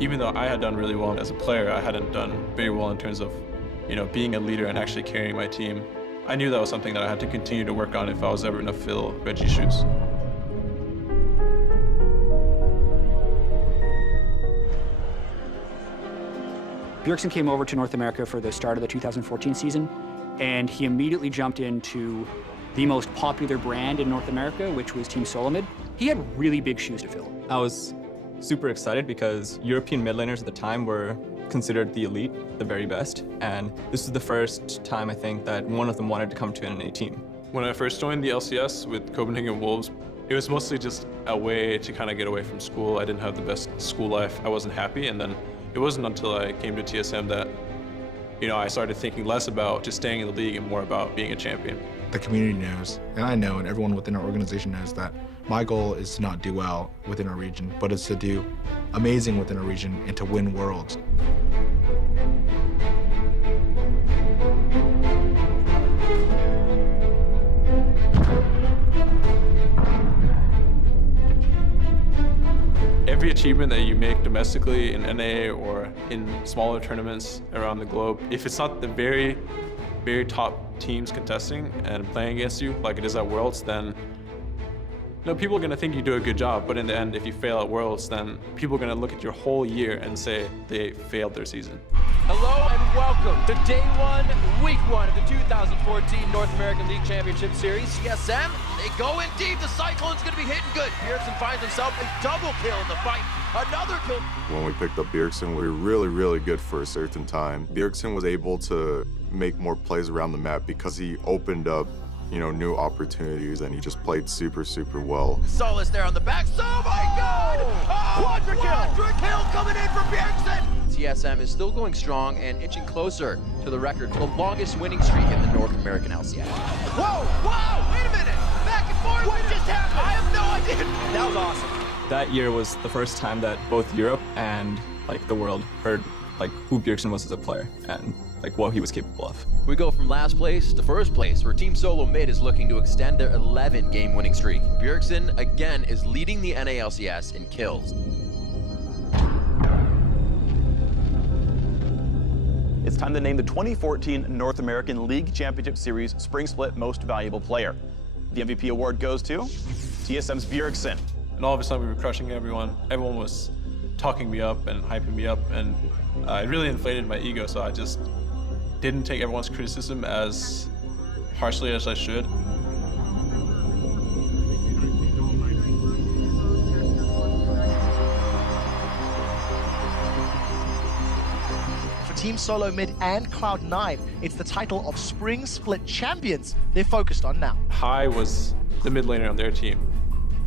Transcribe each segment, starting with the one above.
Even though I had done really well as a player, I hadn't done very well in terms of, being a leader and actually carrying my team. I knew that was something that I had to continue to work on if I was ever going to fill Reggie's shoes. Bjergsen came over to North America for the start of the 2014 season, and he immediately jumped into the most popular brand in North America, which was Team SoloMid. He had really big shoes to fill. I was super excited because European mid laners at the time were considered the elite, the very best, and this was the first time I think that one of them wanted to come to an NA team. When I first joined the LCS with Copenhagen Wolves, it was mostly just a way to kind of get away from school. I didn't have the best school life. I wasn't happy, and then it wasn't until I came to TSM that, I started thinking less about just staying in the league and more about being a champion. The community knows, and I know, and everyone within our organization knows that my goal is to not do well within our region, but it's to do amazing within our region and to win worlds. Every achievement that you make domestically in NA or in smaller tournaments around the globe, if it's not the very, very top teams contesting and playing against you like it is at Worlds, then people are going to think you do a good job, but in the end, if you fail at Worlds, then people are going to look at your whole year and say they failed their season. Hello and welcome to Day 1, Week 1 of the 2014 North American League Championship Series. CSM, they go in deep. The Cyclone's going to be hitting good. Bjergsen finds himself a double kill in the fight. Another kill. When we picked up Bjergsen, we were really, really good for a certain time. Bjergsen was able to make more plays around the map because he opened up new opportunities, and he just played super, super well. Solus there on the back. Oh my God! Oh, quadra kill coming in from Bjergsen! TSM is still going strong and inching closer to the record for the longest winning streak in the North American LCS. Whoa! Wait a minute! Back and forth! What just happened? I have no idea! That was awesome. That year was the first time that both Europe and the world heard who Bjergsen was as a player and what he was capable of. We go from last place to first place, where Team SoloMid is looking to extend their 11-game winning streak. Bjergsen, again, is leading the NALCS in kills. It's time to name the 2014 North American League Championship Series Spring Split Most Valuable Player. The MVP award goes to TSM's Bjergsen. And all of a sudden, we were crushing everyone. Everyone was talking me up and hyping me up, and it really inflated my ego, so I just didn't take everyone's criticism as harshly as I should. For Team SoloMid and Cloud9, it's the title of Spring Split Champions they're focused on now. High was the mid laner on their team.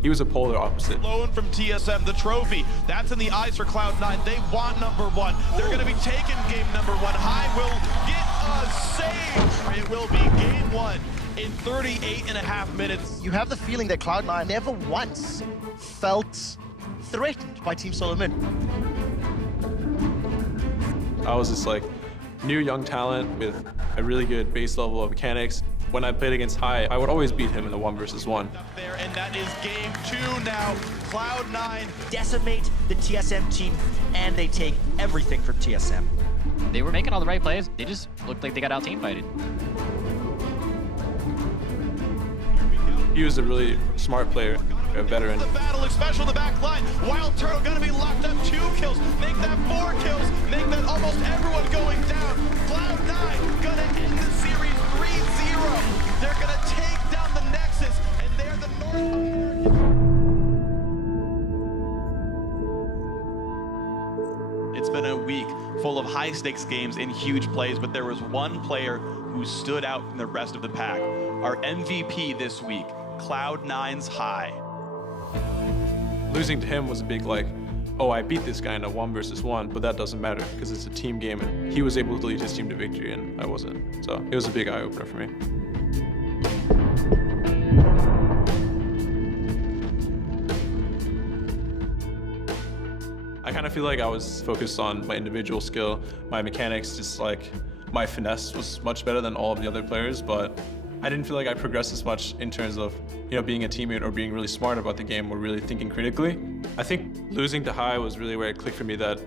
He was a polar opposite. Loan from TSM, the trophy. That's in the eyes for Cloud9. They want #1. They're going to be taking game #1. High will get a save. It will be game 1 in 38.5 minutes. You have the feeling that Cloud9 never once felt threatened by Team SoloMid. I was this new young talent with a really good base level of mechanics. When I played against High, I would always beat him in the 1 versus 1. Up there, and that is game 2 now. Cloud9 decimate the TSM team, and they take everything from TSM. They were making all the right plays. They just looked like they got out team-fighted. He was a really smart player, a veteran. The battle, especially the back line. Wild Turtle gonna be locked up. 2 kills, make that 4 kills, make that almost everyone going down. Cloud9 gonna end the series 3-0. They're gonna take down the Nexus, and they're the North. It's been a week full of high-stakes games and huge plays, but there was one player who stood out from the rest of the pack. Our MVP this week, Cloud9's High. Losing to him was a big oh, I beat this guy in a 1 versus 1, but that doesn't matter because it's a team game, and he was able to lead his team to victory, and I wasn't. So it was a big eye-opener for me. I kind of feel like I was focused on my individual skill, my mechanics, just my finesse was much better than all of the other players, but I didn't feel like I progressed as much in terms of being a teammate or being really smart about the game or really thinking critically. I think losing to High was really where it clicked for me that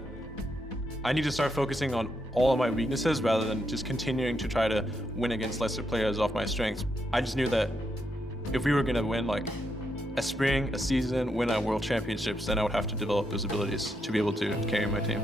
I need to start focusing on all of my weaknesses rather than just continuing to try to win against lesser players off my strengths. I just knew that if we were gonna win like a spring, a season, win at world championships, then I would have to develop those abilities to be able to carry my team.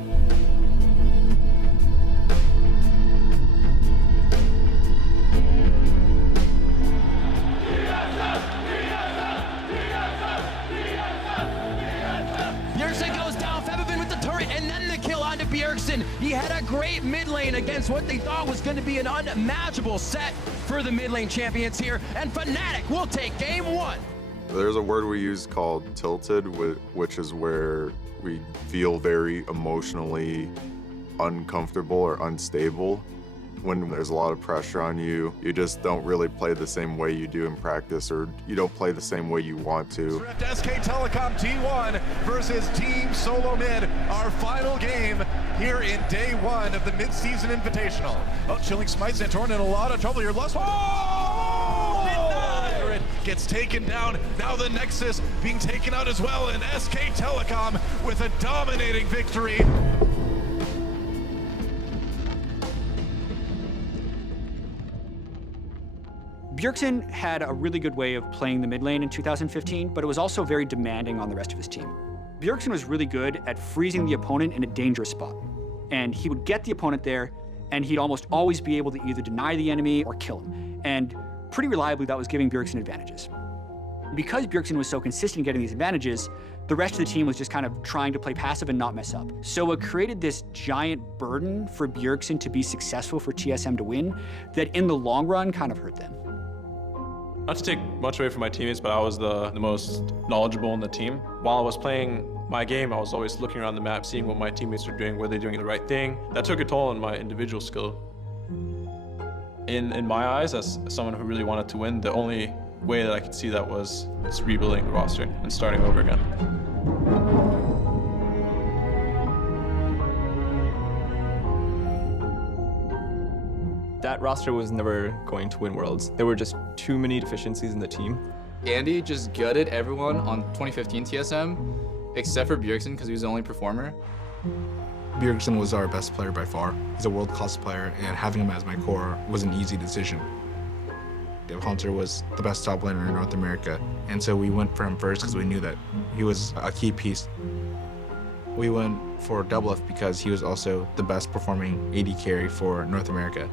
Bjergsen goes down, Fevivin with the turret, and then the kill onto Bjergsen. He had a great mid lane against what they thought was going to be an unmatchable set for the mid lane champions here, and Fnatic will take game 1. There's a word we use called tilted, which is where we feel very emotionally uncomfortable or unstable. When there's a lot of pressure on you, you just don't really play the same way you do in practice, or you don't play the same way you want to. SK Telecom T1 versus Team SoloMid, our final game here in day 1 of the mid-season invitational. Oh, Chilling Smite, Santorin in a lot of trouble here. Lust. Gets taken down. Now the Nexus being taken out as well, and SK Telecom with a dominating victory. Bjergsen had a really good way of playing the mid lane in 2015, but it was also very demanding on the rest of his team. Bjergsen was really good at freezing the opponent in a dangerous spot. And he would get the opponent there, and he'd almost always be able to either deny the enemy or kill him. And pretty reliably, that was giving Bjergsen advantages. Because Bjergsen was so consistent in getting these advantages, the rest of the team was just kind of trying to play passive and not mess up. So it created this giant burden for Bjergsen to be successful for TSM to win that in the long run kind of hurt them. Not to take much away from my teammates, but I was the most knowledgeable in the team. While I was playing my game, I was always looking around the map, seeing what my teammates were doing, were they doing the right thing. That took a toll on my individual skill. In my eyes, as someone who really wanted to win, the only way that I could see that was rebuilding the roster and starting over again. That roster was never going to win Worlds. There were just too many deficiencies in the team. Andy just gutted everyone on 2015 TSM, except for Bjergsen because he was the only performer. Bjergsen was our best player by far. He's a world-class player, and having him as my core was an easy decision. Hunter was the best top laner in North America, and so we went for him first because we knew that he was a key piece. We went for Doublelift because he was also the best performing AD carry for North America.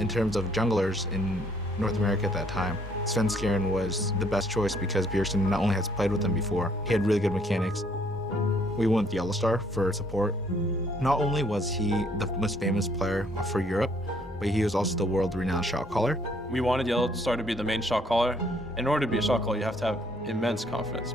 In terms of junglers in North America at that time, Svenskeren was the best choice because Bjergsen not only has played with him before, he had really good mechanics. We went Yellow Star for support. Not only was he the most famous player for Europe, but he was also the world-renowned shot caller. We wanted Yellow Star to be the main shot caller. In order to be a shot caller, you have to have immense confidence.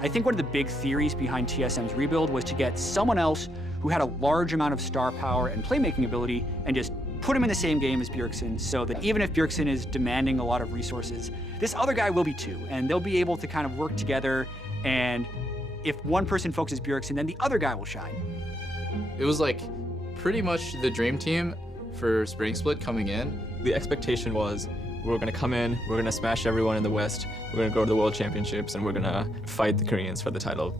I think one of the big theories behind TSM's rebuild was to get someone else who had a large amount of star power and playmaking ability and just put him in the same game as Bjergsen, so that even if Bjergsen is demanding a lot of resources, this other guy will be too, and they'll be able to kind of work together, and if one person focuses Bjergsen, then the other guy will shine. It was like pretty much the dream team for Spring Split coming in. The expectation was we're gonna come in, we're gonna smash everyone in the West, we're gonna go to the World Championships, and we're gonna fight the Koreans for the title.